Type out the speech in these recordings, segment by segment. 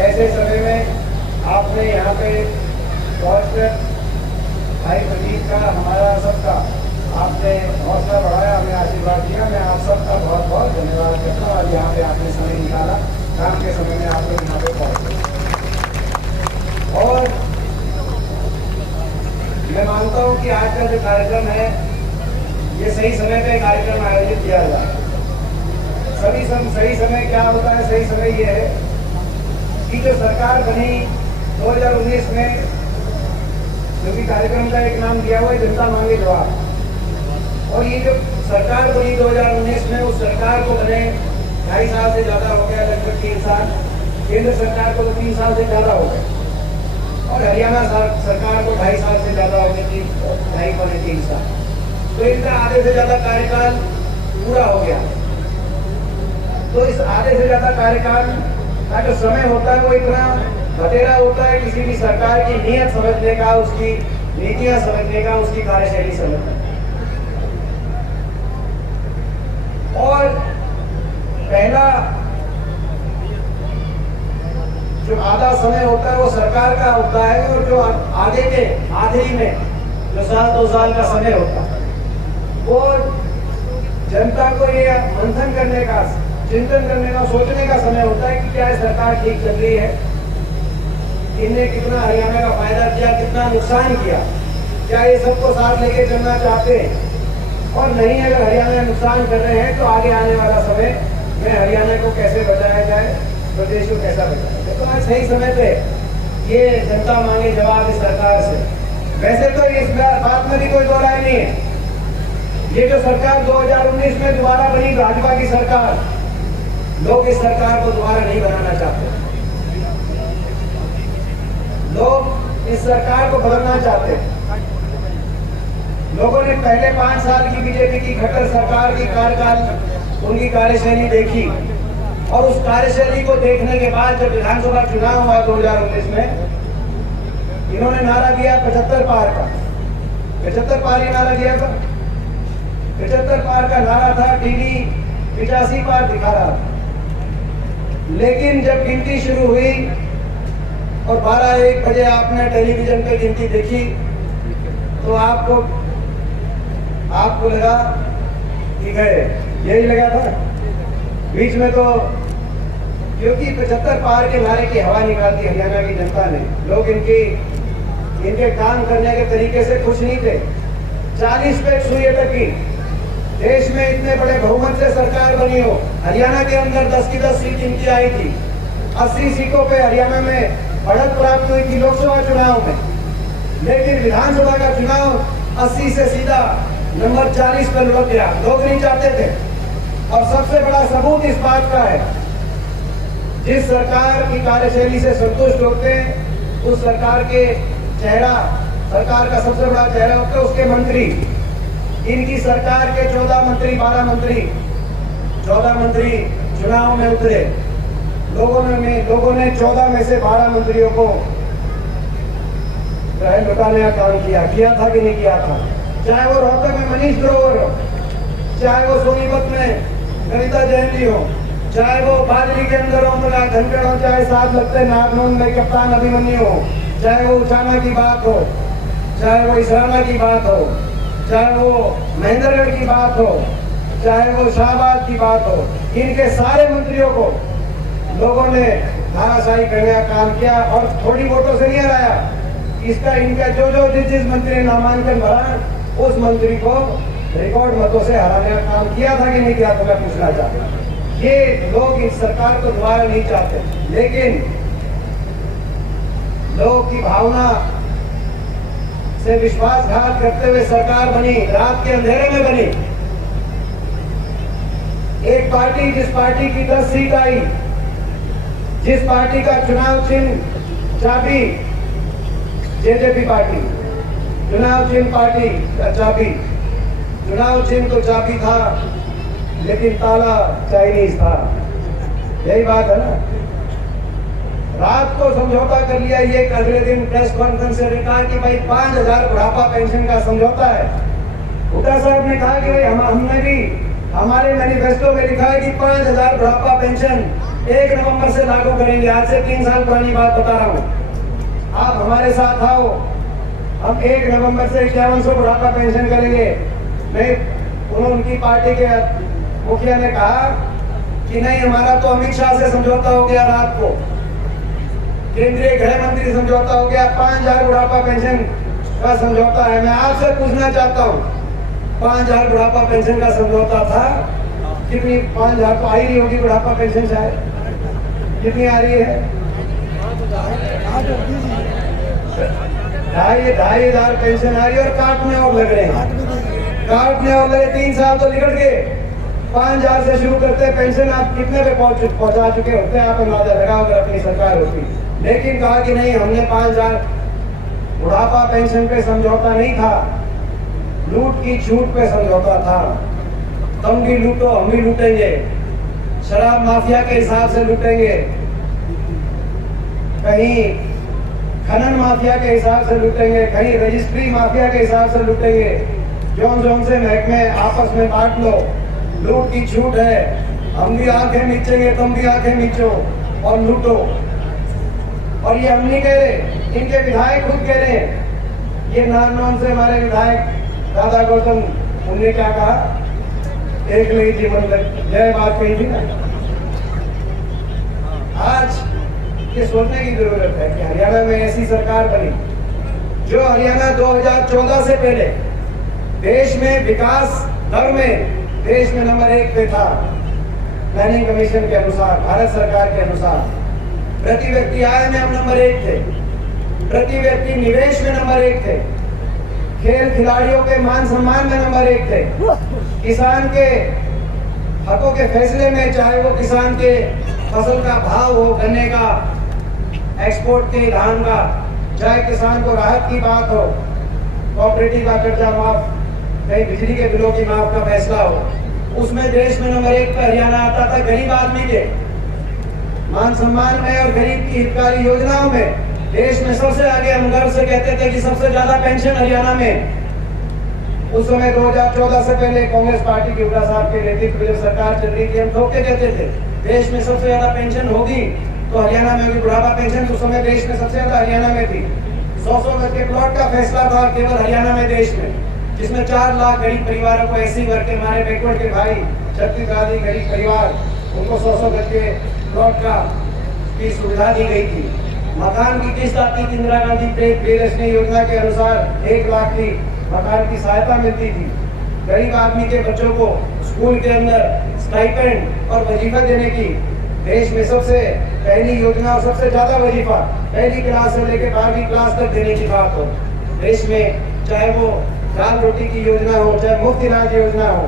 ऐसे समय में आपने यहाँ पे पहुँचकर भाई प्रदीप का, हमारा सबका आपने हौसला बढ़ाया, हमें आशीर्वाद दिया। मैं आप सबका बहुत बहुत धन्यवाद करता हूँ। और यहाँ पे आपने समय निकाला, काम के समय में आप लोग यहाँ पे पहुँचे। और मैं मानता हूँ कि आज का जो कार्यक्रम है ये सही समय पे कार्यक्रम आयोजित किया जाए। सही समय क्या होता है? सही समय ये है कि जो सरकार बनी 2019 में, क्योंकि कार्यक्रम का एक नाम दिया हुआ है जनता मांगे जवाब, और ये जो सरकार बनी 2019 में, उस सरकार को बने 2.5 साल से ज्यादा हो गया, लगभग 3 साल। केंद्र सरकार को तो 3 साल से ज्यादा हो गए, और हरियाणा सरकार को 2.5 साल से ज्यादा हो गए, 2.5-3 साल। तो इनका आधे से ज्यादा कार्यकाल पूरा हो गया। तो इस आधे से ज्यादा कार्यकाल का जो समय होता है वो इतना बतेरा होता है किसी भी सरकार की नीयत समझने का, उसकी नीतियां समझने का, उसकी कार्यशैली समझने का। और पहला जो आधा समय होता है वो सरकार का होता है, और जो आगे के आखिरी में जो 1-2 साल का समय होता है वो जनता को ये मंथन करने का, चिंतन करने का, सोचने का समय होता है कि क्या ये सरकार ठीक चल रही है, इनने कितना हरियाणा का फायदा किया, कितना नुकसान किया, क्या ये सबको साथ लेके चलना चाहते हैं, और नहीं अगर हरियाणा में नुकसान कर रहे हैं तो आगे आने वाला समय में हरियाणा को कैसे बचाया जाए, प्रदेश को कैसा बचाया जाए। तो आज सही समय पे ये जनता मांगे जवाब इस सरकार से। वैसे तो इस बात में भी कोई दो राय नहीं है, ये जो सरकार 2019 में दोबारा बनी भाजपा की सरकार, लोग इस सरकार को दोबारा नहीं बनाना चाहते, लोग इस सरकार को बदलना चाहते हैं। लोगों ने पहले 5 साल की बीजेपी की खट्टर सरकार की कार्यकाल, उनकी कार्यशैली देखी, और उस कार्यशैली को देखने के बाद जब विधानसभा चुनाव हुआ 2019 में, इन्होंने नारा दिया 75 पार का। 75 पार ही नारा दिया था। 75 पार का नारा था, टीवी 85 पार दिखा रहा था। लेकिन जब गिनती शुरू हुई और 12-1 बजे आपने टेलीविजन पे गिनती देखी तो आपको लगा कि गए, यही लगा था बीच में। तो क्योंकि 75 पार के नारे की हवा निकाल दी हरियाणा की जनता ने, लोग इनके काम करने के तरीके से खुश नहीं थे। 40 पे सुइए तक की देश में इतने बड़े बहुमत से सरकार बनी हो, हरियाणा के अंदर 10 की 10 सीट इनकी आई थी। 80 सीटों पे हरियाणा में बढ़त प्राप्त हुई थी लोकसभा चुनाव में, लेकिन विधानसभा का चुनाव 80 से सीधा नंबर 40 पर लुढ़क गया। लोग नहीं चाहते थे। और सबसे बड़ा सबूत इस बात का है, जिस सरकार की कार्यशैली से संतुष्ट होते हैं उस सरकार के चेहरा, सरकार का सबसे बड़ा चेहरा होता है उसके मंत्री। इनकी सरकार के 14 मंत्री, 12 मंत्री, 14 मंत्री चुनाव में उतरे। लोगों ने 14 में से 12 मंत्रियों को लुटाने का काम किया था कि नहीं किया था। चाहे वो रोहतक में मनीष ग्रोवर हो, चाहे वो सोनीपत में कविता जैन जी हो, चाहे वो बादली के अंदर ओमप्रकाश धनखड़ हो, चाहे साथ लगते नागनून में कप्तान अभिमन्यु हो, चाहे वो उचाना की बात हो, चाहे वो इसराना की बात हो, चाहे वो महेंद्रगढ़ की बात हो, चाहे वो शाहबाद की बात हो, इनके सारे मंत्रियों को लोगों ने धाराशाही करने का काम किया। और थोड़ी वोटों से नहीं हराया, इनका जिस मंत्री ने नामांकन भरा उस मंत्री को रिकॉर्ड मतों से हराने का काम किया था कि नहीं किया था, मैं पूछना चाहता हूँ। ये लोग इस सरकार को दोबारा नहीं चाहते, लेकिन लोग की भावना से विश्वासघात करते हुए सरकार बनी, रात के अंधेरे में बनी। एक पार्टी, जिस पार्टी की 10 सीट आई, जिस पार्टी का चुनाव चिन्ह चाबी, जेजेपी पार्टी, चुनाव चिन्ह पार्टी का चाबी, चुनाव चिन्ह तो चाबी था लेकिन ताला चाइनीज था। यही बात है ना। रात को समझौता कर लिया। ये अगले दिन प्रेस कॉन्फ्रेंस से कहा कि भाई 5,000 बुढ़ापा पेंशन का समझौता है। हुड्डा साहब ने कहा कि भाई हमने भी हमारे मैनिफेस्टो में लिखा है कि 5,000 बुढ़ापा पेंशन 1 नवंबर से लागू करेंगे। आज से 3 साल पुरानी बात बता रहा हूँ। आप हमारे साथ आओ, हम 1 नवंबर से 5100 बुढ़ापा पेंशन करेंगे। नहीं, उनकी पार्टी के मुखिया ने कहा कि नहीं, हमारा तो अमित शाह से समझौता हो गया, रात को केंद्रीय गृह मंत्री समझौता हो गया, 5000 बुढ़ापा पेंशन का समझौता है। मैं आपसे पूछना चाहता हूँ, 5000 बुढ़ापा पेंशन का समझौता था, कितनी 5000 तो आ ही नहीं होगी बुढ़ापा पेंशन, शायद कितनी आ रही है? 2,500 पेंशन आ रही है और काटने और लग रहे हैं, काटने और लगे। 3 साल तो निकल गए। 5000 से शुरू करते पेंशन, आप कितने पे पहुंचा चुके होते हैं? आप अंदाजा लगाओ अगर अपनी सरकार होती। लेकिन कहा कि नहीं, हमने 5000 बुढ़ापा पेंशन पे समझौता नहीं था, लूट की छूट पे समझौता था। तुम भी लूटो, हम भी लूटेंगे, शराब माफिया के हिसाब से लूटेंगे, कहीं खनन माफिया के हिसाब से लूटेंगे, कहीं रजिस्ट्री माफिया के हिसाब से लूटेंगे। जोन से महकमे आपस में बांट लो, लूट की छूट है, हम भी आंखें मीचेंगे, तुम भी आंखें मीचो और लूटो। और ये हम नहीं कह रहे, इनके विधायक खुद कह रहे हैं। ये नारनौल से हमारे विधायक दादा गौतम, उन्होंने क्या कहा, एक नहीं जीवन जय बात कही थी ना। आज ये सोचने की जरूरत है कि हरियाणा में ऐसी सरकार बनी जो हरियाणा 2014 से पहले देश में विकास दर में देश में नंबर 1 पे था। प्लानिंग कमीशन के अनुसार, भारत सरकार के अनुसार प्रति व्यक्ति आय में हम नंबर 1 थे, प्रति व्यक्ति निवेश में नंबर 1 थे, खेल खिलाड़ियों के मान सम्मान में नंबर 1 थे, किसान के हकों के फैसले में, चाहे वो किसान के फसल का भाव हो, गन्ने का, एक्सपोर्ट के धान का, चाहे किसान को राहत की बात हो, कोऑपरेटिव का कर्जा माफ, कहीं बिजली के बिलों की माफ का फैसला हो, उसमें देश में नंबर 1 पर हरियाणा आता था। गरीब आदमी के मान सम्मान में और गरीब की हितकारी योजनाओं में देश में सबसे आगे। हम गर्व से कहते थे कि सबसे ज्यादा पेंशन हरियाणा में। उस समय 2014 से पहले कांग्रेस पार्टी के हुड्डा साहब के नेतृत्व में जब सरकार चल रही थी, हम ठोक के कहते थे देश में सबसे ज्यादा पेंशन होगी तो हरियाणा में होगी। बुढ़ापा पेंशन उस समय देश में सबसे ज्यादा हरियाणा में थी। 100 गज के प्लॉट का फैसला था केवल हरियाणा में देश में, जिसमें 4 लाख गरीब परिवारों को, ऐसी वर्ग के, हमारे बैकवर्ड के भाई, छत्तीस आदि गरीब परिवार, उनको 100 गज के प्लॉट की सुविधा दी गई थी। मकान की किस्त आती थी, इंदिरा गांधी प्रियदर्शनी योजना के अनुसार 1 लाख की मकान की सहायता मिलती थी। गरीब आदमी के बच्चों को स्कूल के अंदर स्टाइपेंड और वजीफा देने की देश में सबसे पहली योजना और सबसे ज्यादा वजीफा पहली क्लास से लेकर 12वीं क्लास तक देने की बात हो देश में, चाहे वो दाल रोटी की योजना हो, चाहे मुफ्त इलाज योजना हो,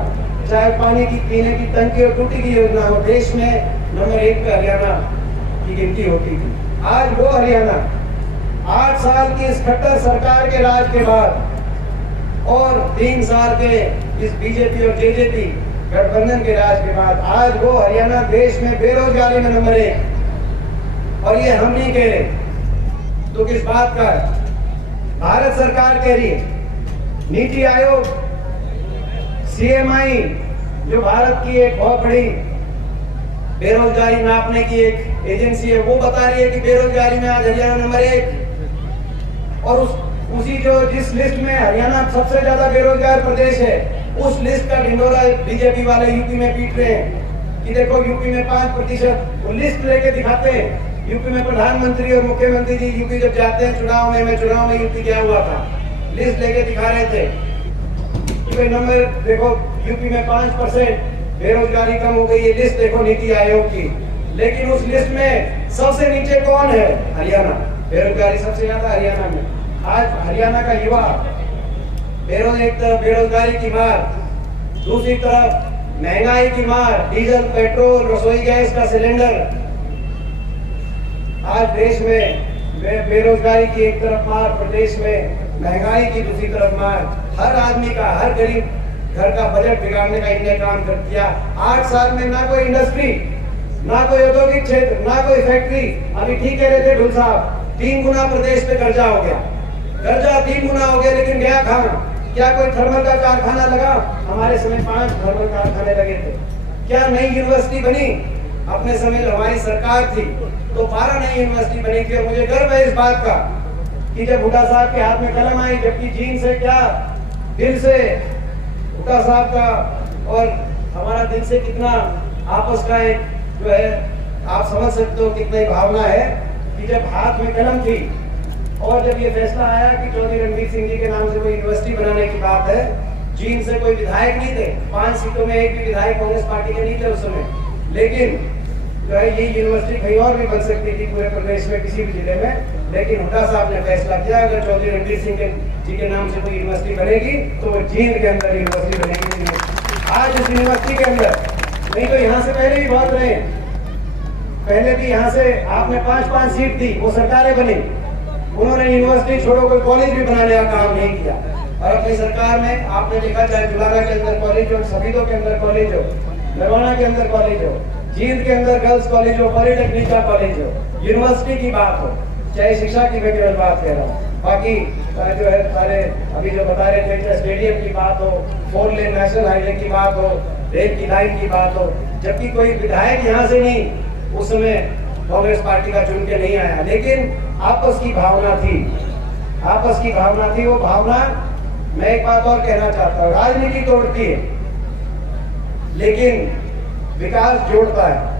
चाहे पानी की पीने की टंकी और टूटी की योजना हो, देश में नंबर 1 पे हरियाणा की गिनती होती थी। आज वो हरियाणा 8 साल की इस खट्टर सरकार के राज के बाद और 3 साल के इस बीजेपी और जेजेपी गठबंधन के राज के बाद आज वो हरियाणा देश में बेरोजगारी में नंबर 1। और ये हम नहीं कह रहे, तो किस बात का है? भारत सरकार कह रही है। नीति आयोग, सीएमआई, जो भारत की एक बहुत बड़ी बेरोजगारी नापने की एक एजेंसी है, वो बता रही है कि बेरोजगारी में आज हरियाणा नंबर 1। और उसी जिस लिस्ट में हरियाणा सबसे ज्यादा बेरोजगार प्रदेश है, उस लिस्ट का ढिंडोरा बीजेपी वाले यूपी में पीट रहे हैं कि देखो यूपी में 5%। वो लिस्ट लेके दिखाते हैं। यूपी में प्रधानमंत्री और मुख्यमंत्री जी यूपी जब जाते हैं चुनाव में यूपी क्या हुआ था, लिस्ट लेके दिखा रहे थे कि नंबर देखो यूपी में 5% बेरोजगारी कम हो गई है, लिस्ट देखो नीति आयोग की। लेकिन उस लिस्ट में सबसे नीचे कौन है? हरियाणा। बेरोजगारी सबसे ज्यादा हरियाणा में। आज हरियाणा का युवा एक तरफ बेरोजगारी की मार, दूसरी तरफ महंगाई की मार, डीजल, पेट्रोल, रसोई गैस का सिलेंडर। आज देश में बेरोजगारी की एक तरफ मार, प्रदेश में महंगाई की दूसरी तरफ मार। हर आदमी का, हर गरीब घर का बजट बिगाड़ने का इनने काम कर दिया। 8 साल में ना कोई इंडस्ट्री, ना कोई औद्योगिक क्षेत्र, ना कोई फैक्ट्री। अभी ठीक कह रहे थे ढुल साहब, 3 गुना प्रदेश पे कर्जा हो गया। कर्जा 3 गुना हो गया, लेकिन गया कहाँ? क्या कोई थर्मल का कारखाना लगा? हमारे समय 5 थर्मल कारखाने लगे थे। क्या नई यूनिवर्सिटी बनी? अपने समय जब हमारी सरकार थी तो 12 नई यूनिवर्सिटी बनी थी। और मुझे गर्व है इस बात का कि जब हुड्डा साहब के हाथ में कलम आई, जबकि जीन से क्या दिल से हुड्डा साहब का और हमारा दिल से कितना आपस का एक जो है, आप समझ सकते हो कितनी भावना है कि जब हाथ में कलम थी और जब ये फैसला आया कि चौधरी रणवीर सिंह जी के नाम से कोई यूनिवर्सिटी बनाने की बात है। जीन से कोई विधायक नहीं थे, 5 सीटों में एक भी विधायक कांग्रेस पार्टी के नहीं थे उस समय, लेकिन जो है ये यूनिवर्सिटी कहीं और भी बन सकती थी पूरे प्रदेश में किसी भी जिले में, लेकिन हुड्डा साहब ने फैसला किया अगर चौधरी रणवीर सिंह जी के नाम से कोई यूनिवर्सिटी बनेगी तो वो जींद के अंदर यूनिवर्सिटी बनेगी। आज इस यूनिवर्सिटी के अंदर, नहीं तो यहाँ से पहले भी बहुत रहे, पहले भी यहाँ से आपने 5-5 सीट दी, वो सरकारें बनी, उन्होंने यूनिवर्सिटी छोड़ो कोई कॉलेज भी बनाने का काम नहीं किया। और अपनी सरकार में आपने देखा चाहे जुलाना के अंदर कॉलेज हो, सफीदों के अंदर कॉलेज हो, नरवाना के अंदर कॉलेज हो, जींद के अंदर गर्ल्स कॉलेज हो, पॉलिटेक्निक का कॉलेज हो, यूनिवर्सिटी की बात हो, चाहे शिक्षा की मैं केवल बात कह रहा हूँ, बाकी जो है सारे अभी जो बता रहे थे चाहे स्टेडियम की बात हो, 4 लेन नेशनल हाईवे की बात हो, रेल की लाइन की बात हो, जबकि कोई विधायक यहाँ से नहीं उस समय कांग्रेस पार्टी का चुन के नहीं आया, लेकिन आपस की भावना थी, आपस की भावना थी। वो भावना, मैं एक बात और कहना चाहता हूँ, राजनीति तोड़ती है लेकिन विकास जोड़ता है।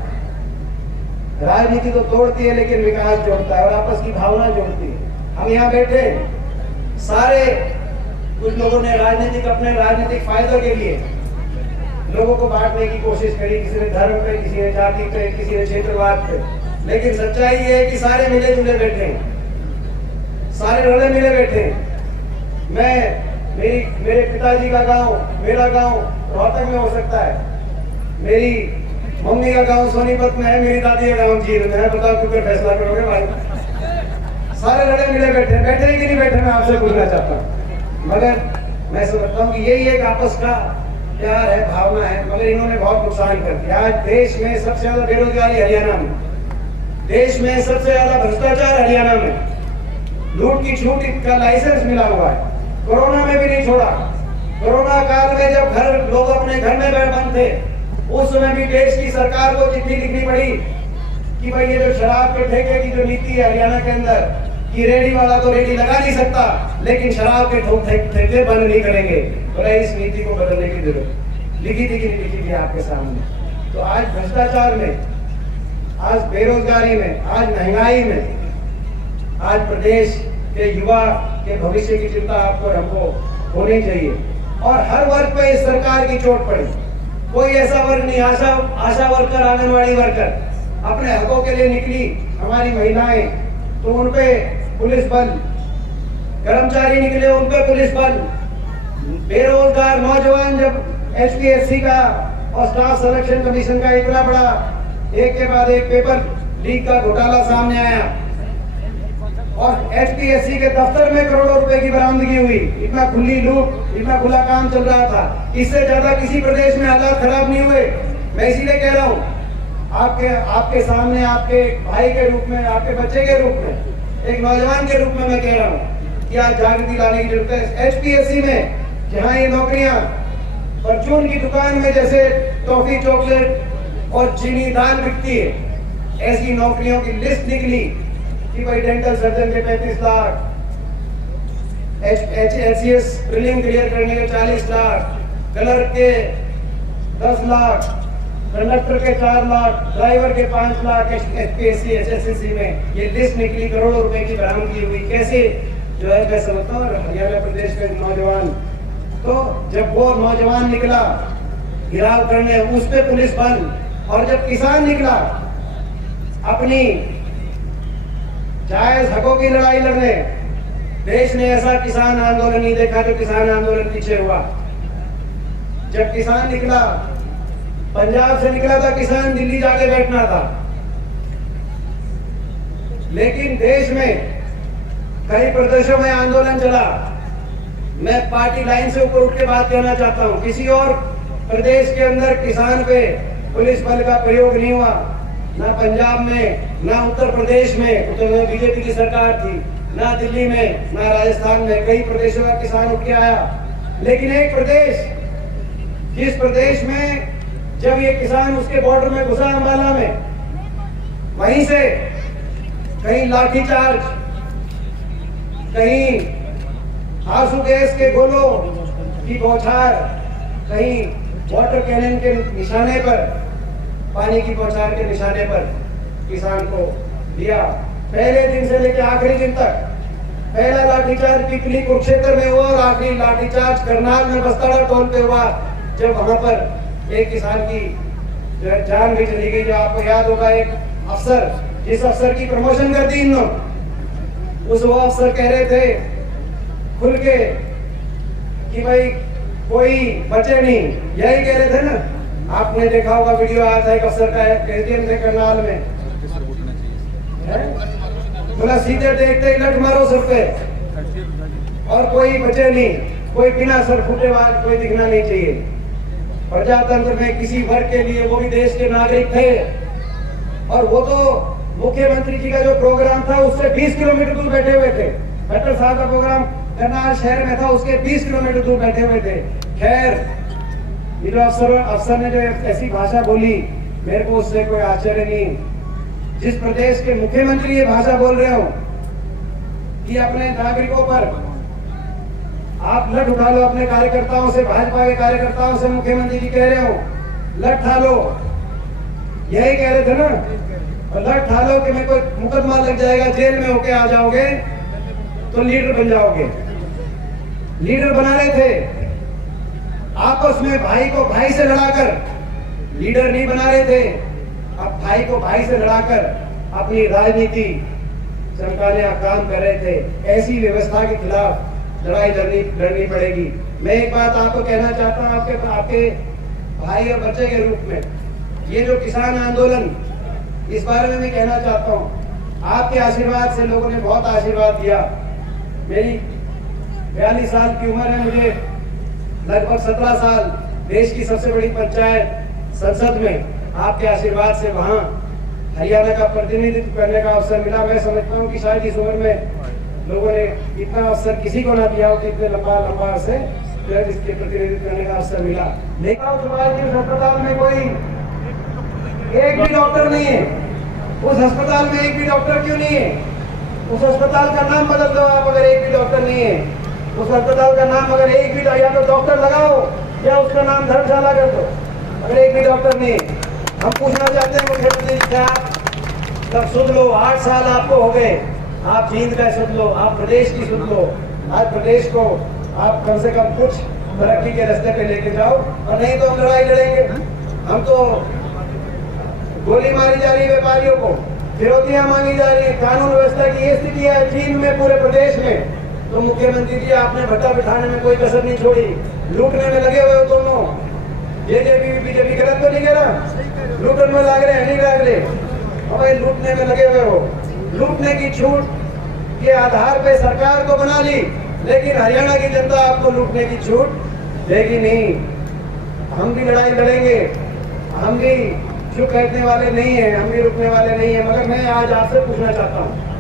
राजनीति तो तोड़ती है लेकिन विकास जोड़ता है और आपस की भावना जोड़ती है। हम यहाँ बैठे सारे, कुछ लोगों ने राजनीतिक अपने राजनीतिक फायदों के लिए लोगों को बांटने की कोशिश करी, किसी ने धर्म पे, किसी ने जाति पे, किसी ने क्षेत्रवाद पे, लेकिन सच्चाई ये है कि सारे मिले जुले बैठे हैं, सारे रले मिले बैठे हैं। मेरे पिताजी का गांव, मेरा गांव रोहतक में हो सकता है, मेरी मम्मी का गांव सोनीपत में है, मेरी दादी का गांव जींद में है। बताओ कितना फैसला करोगे भाई? सारे रले मिले बैठे हैं, बैठे कि नहीं बैठे मैं आपसे पूछना चाहता हूँ। मगर मैं समझता हूँ कि यही एक आपस का प्यार है, भावना है, मगर इन्होंने बहुत नुकसान कर दिया। आज देश में सबसे ज्यादा बेरोजगारी हरियाणा में, देश में सबसे ज्यादा भ्रष्टाचार हरियाणा में, लूट की छूट का लाइसेंस मिला हुआ है। कोरोना में भी नहीं छोड़ा, कोरोना काल में जब लोग अपने घर में बंद थे उस समय भी देश की सरकार को चिट्ठी लिखनी पड़ी कि भाई ये जो शराब के ठेके की जो नीति है हरियाणा के अंदर, कि रेडी वाला तो रेडी लगा नहीं सकता लेकिन शराब के ठेके बंद नहीं करेंगे, तो इस नीति को बदलने की जरूरत। लिखी थी कि नहीं लिखी थी आपके सामने? तो आज भ्रष्टाचार में, आज बेरोजगारी में, आज महंगाई में, आज प्रदेश के युवा के भविष्य की चिंता आपको और हमको होनी चाहिए। और हर वर्ग पे इस सरकार की चोट पड़ी, कोई ऐसा वर्ग नहीं, आशा वर्कर, आंगनवाड़ी वर्कर अपने हकों के लिए निकली, हमारी महिलाएं, तो उन पे पुलिस बल, कर्मचारी निकले उन पे पुलिस बल, बेरोजगार नौजवान, जब HPSC का और स्टाफ सिलेक्शन कमीशन का इतना बड़ा एक के बाद एक पेपर लीक का घोटाला सामने आया और HPSC के दफ्तर में करोड़ों रुपए की बरामदगी हुई, इतना खुली लूट, इतना खुला काम चल रहा था, इससे ज्यादा किसी प्रदेश में हालात खराब नहीं हुए। मैं इसीलिए कह रहा हूँ आपके सामने, आपके भाई के रूप में, आपके बच्चे के रूप में, एक नौजवान के रूप में मैं कह रहा हूँ कि आज जागृति लाने की जरूरत है। HPSC में जहाँ ये नौकरियां परचून की दुकान में जैसे टॉफी, चॉकलेट और चीनी दाल बिकती है, ऐसी नौकरियों की लिस्ट निकली कि भाई डेंटल सर्जन के 35 लाख, HCS प्रीलिम क्लियर करने के 40 लाख, क्लर्क के 10 लाख, कंडक्टर के 4 लाख, ड्राइवर के 5 लाख, HPSC HSSC में ये लिस्ट निकली, करोड़ों रुपए की बरामदगी हुई। कैसे जो है मैं समझता हूँ हरियाणा प्रदेश के नौजवान, तो जब वो नौजवान निकला गिराव करने, उस पे पुलिस बल, और जब किसान निकला अपनी जायज हकों की लड़ाई लड़ने, देश ने ऐसा किसान आंदोलन नहीं देखा जो किसान आंदोलन पीछे हुआ। जब किसान निकला, पंजाब से निकला था किसान, दिल्ली जाके बैठना था, लेकिन देश में कई प्रदेशों में आंदोलन चला। मैं पार्टी लाइन से ऊपर उठ के बात कहना चाहता हूं, किसी और प्रदेश के अंदर किसान पे पुलिस बल का प्रयोग नहीं हुआ, ना पंजाब में, ना उत्तर प्रदेश में, उत्तर में बीजेपी की सरकार थी, ना दिल्ली में, ना राजस्थान में, कई प्रदेशों का किसान उठ के आया। लेकिन एक प्रदेश, जिस प्रदेश में जब ये किसान उसके बॉर्डर में घुसा अंबाला में, वहीं से कहीं लाठीचार्ज, कहीं आंसू गैस के गोलों की बौछार, कहीं वाटर कैनन के निशाने पर, पानी की बौछार के निशाने पर किसान को दिया। पहले दिन से लेकर आखिरी दिन तक पहला लाठीचार्ज पिपली कुरुक्षेत्र में हुआ और आखिरी लाठीचार्ज करनाल में बस्ताड़ा टोल पे हुआ, जब वहां पर एक किसान की जान भी चली गई। जो आपको याद होगा, एक अफसर, जिस अफसर की प्रमोशन कर दी इन लोग, उस वो अफसर कह रहे थे खुल के कि भाई कोई बचे नहीं, यही कह रहे थे ना। आपने देखा होगा, वीडियो आया था एक अफसर का एसडीएम से करनाल में, बोला सीधे देखते ही लट मारो सर पे, और कोई बचे नहीं, कोई बिना सर फूटे वाला कोई दिखना नहीं चाहिए। प्रजातंत्र में किसी वर्ग के लिए, वो भी देश के नागरिक थे, और वो तो मुख्यमंत्री जी का जो प्रोग्राम था उससे 20 किलोमीटर दूर बैठे हुए थे। खट्टर साहब का प्रोग्राम करनाल शहर में था, उसके 20 किलोमीटर दूर बैठे हुए थे। खैर, ये जो अफसर ने जो ऐसी भाषा बोली, मेरे को उससे कोई आश्चर्य नहीं। जिस प्रदेश के मुख्यमंत्री ये भाषा बोल रहे हो कि अपने नागरिकों पर आप लठ उठा लो, अपने कार्यकर्ताओं से, भाजपा के कार्यकर्ताओं से मुख्यमंत्री जी कह रहे हो लठ ठा लो, यही कह रहे थे ना। और लठ ठा लो कि मेरे को मुकदमा लग जाएगा, जेल में होके आ जाओगे तो लीडर बन जाओगे। लीडर बना रहे थे, आपस में भाई को भाई से लड़ाकर लीडर नहीं बना रहे थे। अब भाई को भाई से लड़ाकर अपनी राजनीति चमकाने का काम कर रहे थे। ऐसी व्यवस्था के खिलाफ लड़ाई लड़नी पड़ेगी। मैं एक बात आपको कहना चाहता हूं, आपके भाई और बच्चे के रूप में, ये जो किसान आंदोलन, इस बारे में मैं कहना चाहता हूं, आपके आशीर्वाद से लोगों ने बहुत आशीर्वाद दिया। मेरी 42 साल की उम्र है, मुझे लगभग 17 साल देश की सबसे बड़ी पंचायत संसद में आपके आशीर्वाद से वहां हरियाणा का प्रतिनिधित्व करने का अवसर मिला। मैं समझता हूं कि शायद इस उम्र में लोगों ने इतना अवसर किसी को ना दिया हो कि इतने लंबा अरसे इसके प्रतिनिधित्व करने का अवसर मिला। लेकिन उस अस्पताल में कोई एक भी डॉक्टर नहीं है। उस अस्पताल में एक भी डॉक्टर क्यों नहीं है? उस अस्पताल का नाम बदल दो आप, अगर एक भी डॉक्टर नहीं है। उस अस्पताल का नाम अगर एक भी, या तो डॉक्टर लगाओ या उसका नाम धर्मशाला कर दो, अगर एक भी डॉक्टर नहीं है। हम पूछना चाहते हैं मुख्यमंत्री जी से, आप तब सुध लो, 8 साल आपको हो गए, आप जींद का सुध लो, आप प्रदेश की सुध लो। आज प्रदेश को आप कम से कम कुछ तरक्की के रास्ते पे लेके जाओ, और नहीं तो हम लड़ाई लड़ेंगे। हम तो गोली मारी जा रही है व्यापारियों को, फिरौतियां मांगी जा रही है, कानून व्यवस्था की ये स्थिति है चीन में, पूरे प्रदेश में। तो मुख्यमंत्री जी, आपने भट्टा बिठाने में कोई कसर नहीं छोड़ी, लूटने में लगे हुए हो दोनों। जेजेपी बीजेपी गलत तो नहीं कह रहा, लूटने में लग रहे हैं, नहीं लग रहे, भाई लूटने में लगे हुए हो। लूटने की छूट के आधार पे सरकार को बना ली, लेकिन हरियाणा की जनता आपको लूटने की छूट देगी नहीं। हम भी लड़ाई लड़ेंगे, हम भी चुप बैठने वाले नहीं है, हम भी रुकने वाले नहीं है। मगर मैं आज आपसे पूछना चाहता हूं,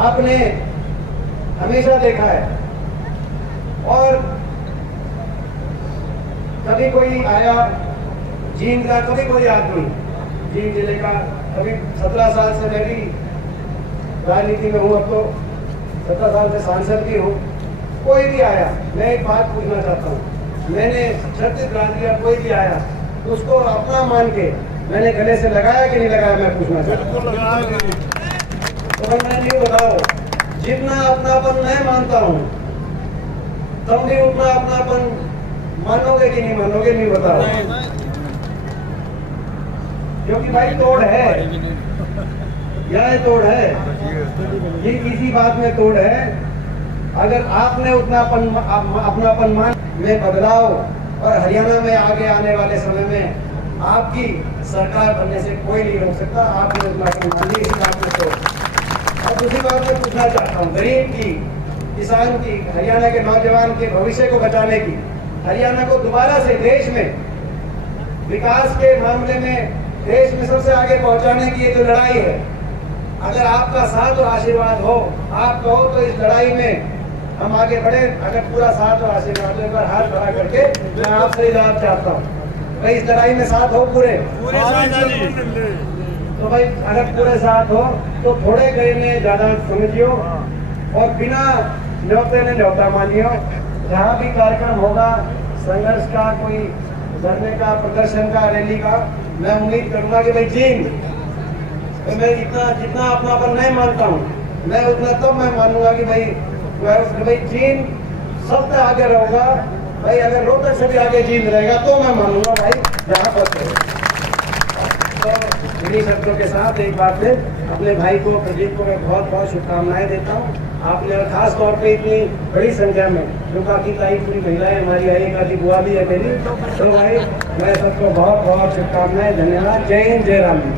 आपने हमेशा देखा है, और कभी कोई आया जींद का, कभी कोई आदमी जींद जिले का, कभी 17 साल से मैं भी राजनीति में हूँ, अब तो 17 साल से सांसद भी हूँ, कोई भी आया, मैं एक बात पूछना चाहता हूँ, मैंने छत्तीसगढ़ दिया, कोई भी आया तो उसको अपना मान के मैंने गले से लगाया कि नहीं लगाया, मैं पूछना चाहता हूँ। तो मैं ये बताओ, जितना अपनापन मैं मानता हूँ, तुम भी उतना अपनापन मानोगे कि नहीं मानोगे, नहीं बताओ। क्योंकि भाई तोड़ है, यह तोड़ है, ये किसी बात में तोड़ है। अगर आपने उतना अपनापन मान में बदलाव, और हरियाणा में आगे आने वाले समय में आपकी सरकार बनने से कोई नहीं रोक सकता। आपने उतना मान ली, इसी बात में तो। और दूसरी बात मैं पूछना चाहता हूँ, गरीब की, किसान की, हरियाणा के नौजवान के भविष्य को बचाने की, हरियाणा को दोबारा से देश में विकास के मामले में देश में सबसे आगे पहुंचाने की ये जो लड़ाई है, अगर आपका साथ और आशीर्वाद हो, आप कहो तो इस लड़ाई में हम आगे बढ़े। अगर पूरा साथ और आशीर्वाद एक बार हाथ खड़ा करके मैं आपसे जवाब चाहता हूँ भाई, इस लड़ाई में साथ हो पूरे। तो भाई अगर पूरे साथ हो तो थोड़े गए ने ज्यादा समझियो और बिना न्योते ने न्योता मानियो। जहाँ भी कार्यक्रम होगा संघर्ष का, कोई धरने का, प्रदर्शन का, रैली का, मैं उम्मीद करूंगा कि भाई चीन तो मैं इतना जितना अपनापन नहीं मानता हूँ, मैं उतना तो मैं मानूंगा कि भाई चीन सबसे आगे रहूंगा भाई। अगर रोहतक से भी आगे चीन रहेगा तो मैं मानूंगा भाई जहाँ पर। तो इन्हीं शब्दों के साथ एक बार फिर अपने भाई को, प्रदीप को मैं बहुत बहुत शुभकामनाएं देता हूँ। आपने और खास तौर पे इतनी बड़ी संख्या में जो बाकी ताई पूरी महिलाएं हमारी आई, एक आधी बुआ भी है मेरी, तो भाई मैं सबको बहुत बहुत शुभकामनाएं, धन्यवाद। जय हिंद, जय राम जी।